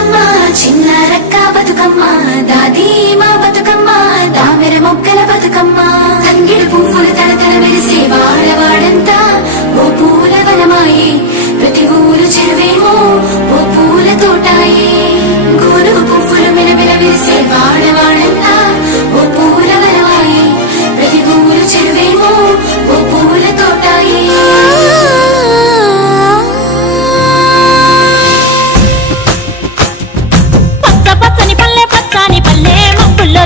బతుకమ్మ చిన్న రక్క బతుకమ్మ దాది మా బతుకమ్మ దామెర మొక్కల బతుకమ్మ తంగిడు పువ్వులు తలతల మెరిసే వాడవాడంతా ఓ పూల వనమాయే ప్రతి ఊరు చెరువేమో ఓ పూల తోటాయే గోనుగు పువ్వులు మిలమిల మెరిసే వాడవాడంతా ఓ పూల వనమాయే ప్రతి ఊరు చెరువేమో ఓ పూల తోటాయే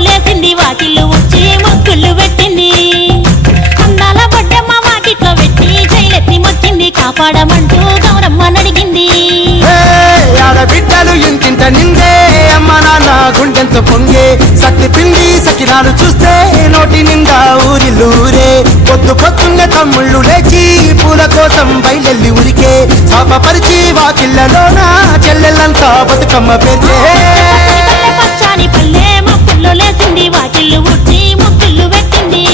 లేసింది వాకిళ్ళు వచ్చి మొక్కులు పెట్టింది అందాల బొడ్డమ్మ వాకిట్లో పెట్టి జైలెత్తి మొక్కింది కాపాడమంటూ గౌరమ్మ నడిగింది ఆడబిడ్డలు ఇంటింట నిందే అమ్మ నాన్న గుండెంతో పొంగే సత్తి పిండి సకినాలు చూస్తే నోటి నిండా ఊరిల్లూరే పొద్దున్నే తమ్ముళ్ళు లేచి పూల కోసం బయలెల్లి ఉరికే శాపపరిచి వాకిళ్ళలోన చెల్లెళ్ళంతా బతుకమ్మ పేర్చే పచ్చాని పల్లె మొక్కుల్లో లేసింది వాకిళ్ళు ఉట్టి మొక్కులు పెట్టింది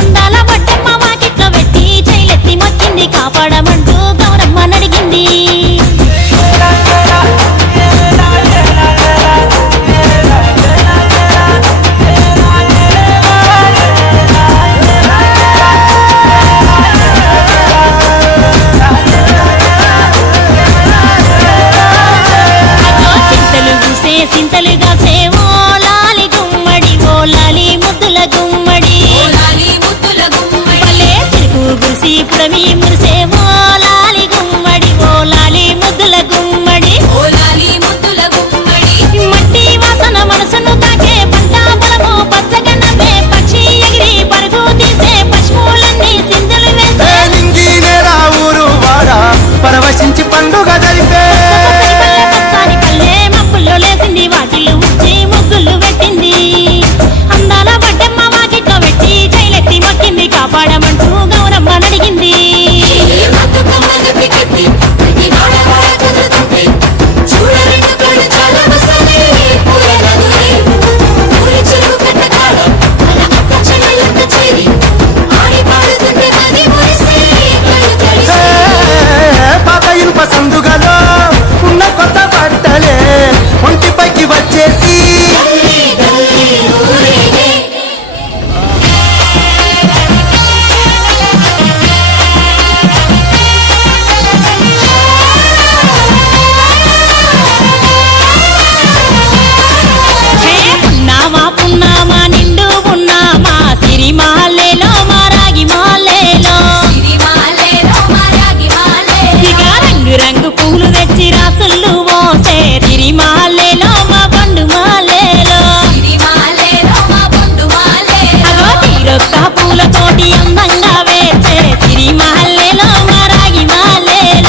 అందాల బొడ్డమ్మ వాకిట్లో పెట్టి జైలెత్తి మొక్కింది కాపాడమంటూ గౌరమ్మ నడిగింది సింతలుగా సేవో లాలి గుమ్మడి ఓ లాలి ముద్దుల గుమ్మడి పల్లె చిరుకు గురిసి పుడమి మురిసేవో లాలి గుమ్మడి ఓ లాలి ముద్దుల గుమ్మడి మట్టి వాసన మనసును తాకే పంట బలము పచ్చగా నవ్వే పక్షి ఎగిరి పరుగు తీసే పశువులన్నీ సింధులు వేసే ఊరు వాడ పరవశించి పండుగ జరిపే లేసింది వాకిళ్ళు ఉచ్చి ముగ్గులు పెట్టింది అందాల బొడ్డమ్మ వాకిట్లో పెట్టి జైలెత్తి మొక్కింది కాపాడమంటూ గౌరమ్మ నడిగింది పాత ఇనుప సందుగలో ఉన్న కొత్త బట్టలే ఒంటిపైకి వచ్చేసి పున్నామా నిండు పున్నామా సిరిమాలేలో మారాగి మాలేలో ఇక రంగు రంగు పూలు తెచ్చి రాసులు మోసే సిరిమాలేలో మా పండు మాలేలో అగో తీరొక్క పూలతోటి అందంగా